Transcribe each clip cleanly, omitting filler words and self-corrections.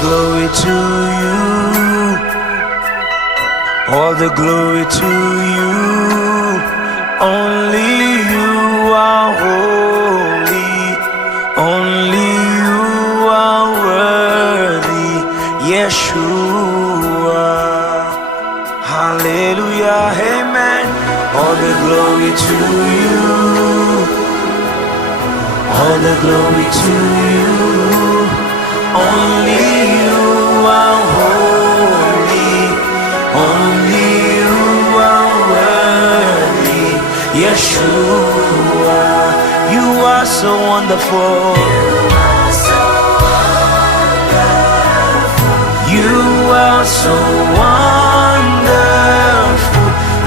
glory to you. All the glory to you. Only you are holy. Only you are worthy. Yeshua. Hallelujah. Amen. All the glory to you. All the glory to you. Only you are holy. Only you are worthy. Yeshua. You are so wonderful. You are so wonderful.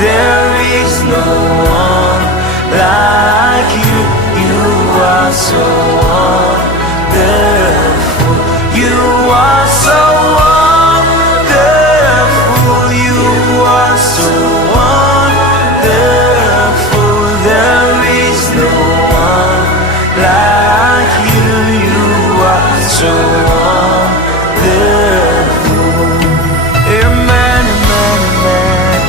There is no one like you. You are so wonderful. You are so wonderful. You are so wonderful. There is no one like you. You are so wonderful. Amen, amen, amen.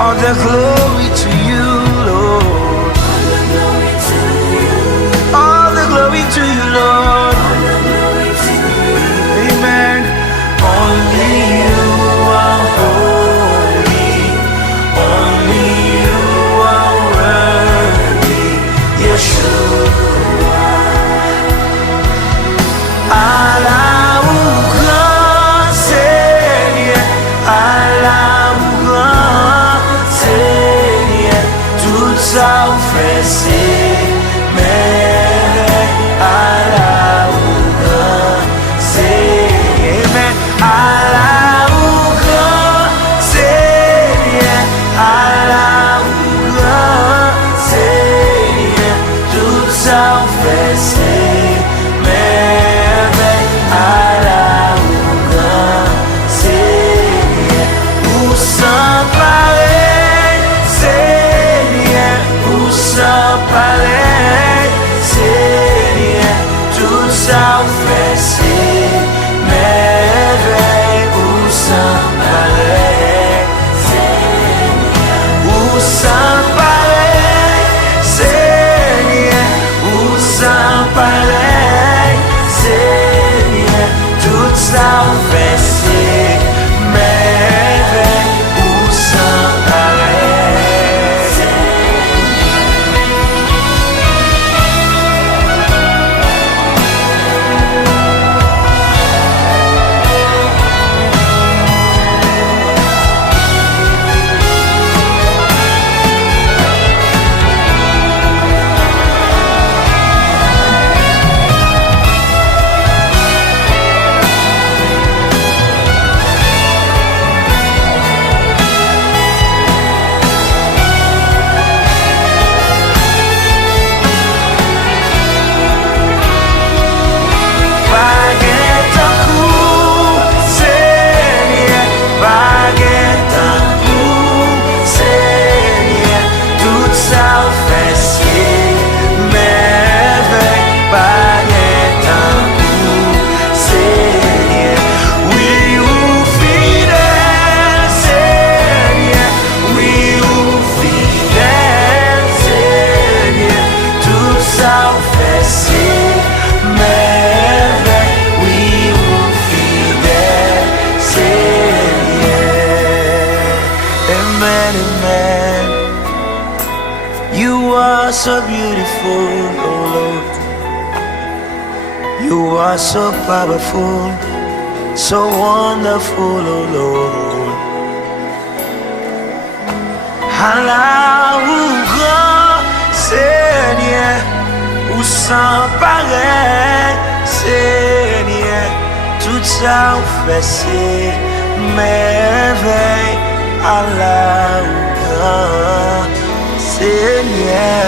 All the glory to you, Lord. All the glory to you, Lord. Amen. Only you are holy. Only you are worthy. Yeshua. Allah ou grand Seigneur. Allah ou grand Seigneur. Tout ça ou fait c'est merveille. Allah ou grand Seigneur. Amen. Allah ou grand Seigneur. Allah ou grand Seigneur. Tout ça ou fait c'est merveille. Allah ou grand Seigneur. Ou sans pareil Seigneur. Ou sans pareil Seigneur. Tout ça ou fait c'est merveille. Ou sans pareil Seigneur. Ou sans pareil Seigneur. Ou sans pareil Seigneur. Tout ça ou fait c'est merveille. Ou sans pareil You are so beautiful, oh Lord. You are so powerful, so wonderful, oh Lord. Allah ou grand Seigneur, ou sans pareil Seigneur, tout ça ou fait c'est merveille. Allah ou grand Seigneur.